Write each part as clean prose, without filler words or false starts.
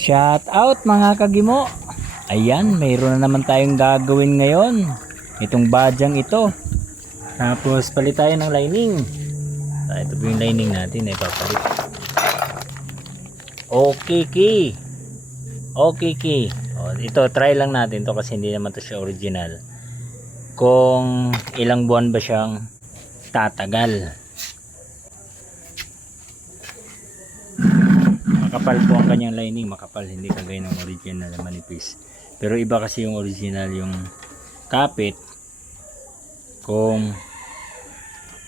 Shout out mga kagimo. Ayan, mayroon na naman tayong gagawin ngayon. Itong badyang ito. Tapos palit tayo ng lining. Ito po yung lining natin, papalit. Okay ki. Okay ki. Ito try lang natin to kasi hindi naman to siya original. Kung ilang buwan ba siyang tatagal. Makapal po ang kanyang lining, makapal, hindi kagaya ng original na manipis. Pero iba kasi yung original, yung kapit, kung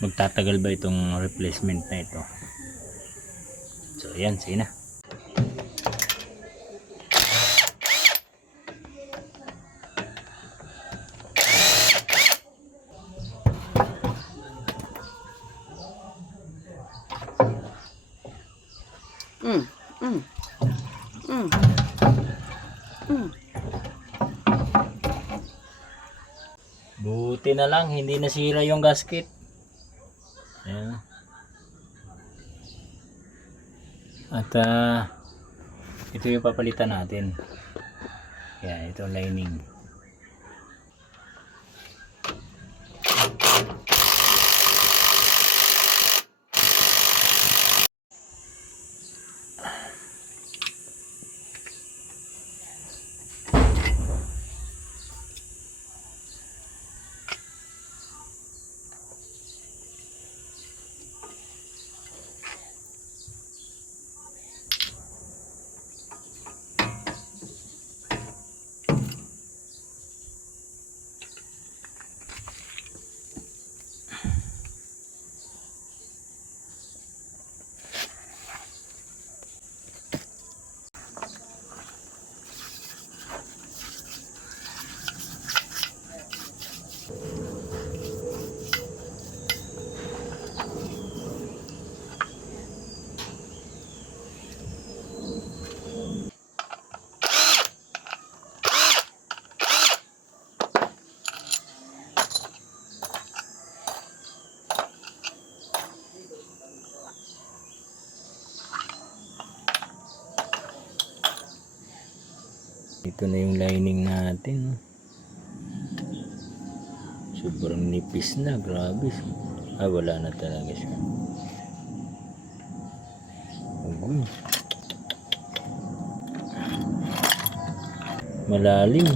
magtatagal ba itong replacement na ito. So ayan, sige na. Buti na lang hindi nasira yung gasket. Ayan. At ito yung papalitan natin. Kaya ito lining. Ito na yung lining natin. Sobrang nipis na, grabe. Wala na talaga siya. Malalim.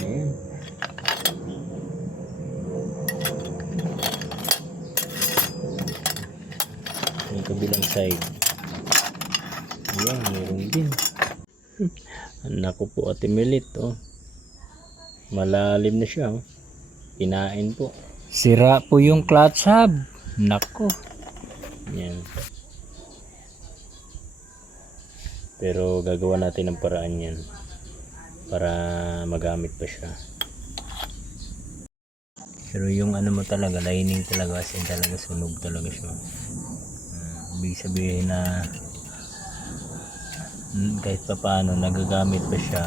Ayan. Yung kabilang side. Ayan, meron din. Naku po, Ate Melit, malalim na siya, kinain po. Sira po yung clutch hub. Naku. Yan. Pero gagawa natin ng paraan yan para magamit pa siya. Pero yung ano mo talaga, lining talaga, as in talaga sunog talaga siya. Ibig sabihin na kahit pa paano nagagamit pa siya,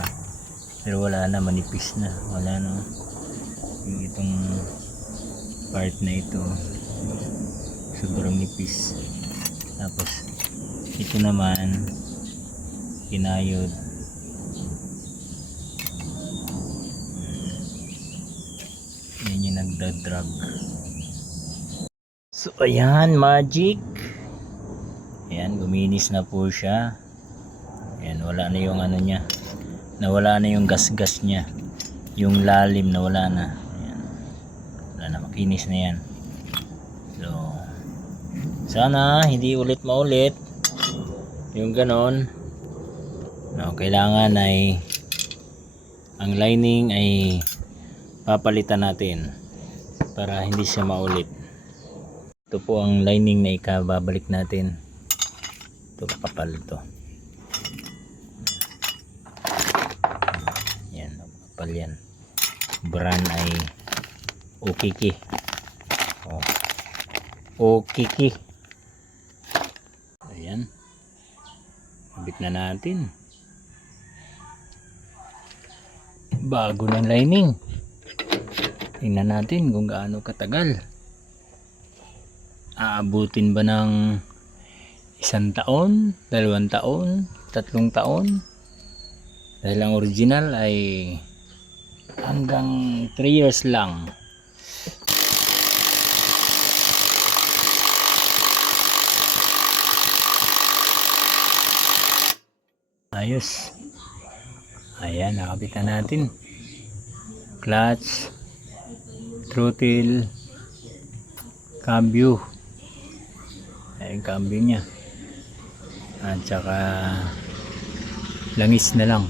pero wala na, manipis na, wala na yung itong part na ito, sobrang nipis. Tapos ito naman kinayod. Yan yung nagdadrag. So ayan, magic. Ayan, guminis na po siya. Ayan, wala na yung ano niya, nawala na yung gas-gas niya, yung lalim nawala na. Ayan, wala na, makinis na yan. So sana hindi ulit maulit yung ganon. No, kailangan ay ang lining ay papalitan natin para hindi siya maulit. Ito po ang lining na ikababalik natin. Ito, kapal ito. Yan, brand ay Okiki. Okiki. Ayan, kabit na natin. Bago ng lining. Tingnan natin kung gaano katagal. Aabutin ba ng 1 taon, 2 taon, 3 taon. Dahil ang original ay hanggang 3 years lang. Ayos. Ayan, nakapitan natin. Clutch, throttle, cambio. Ayan, cambio nya. At saka langis na lang.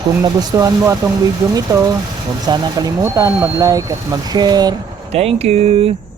Kung nagustuhan mo atong video ito, huwag sanang kalimutan mag-like at mag-share. Thank you!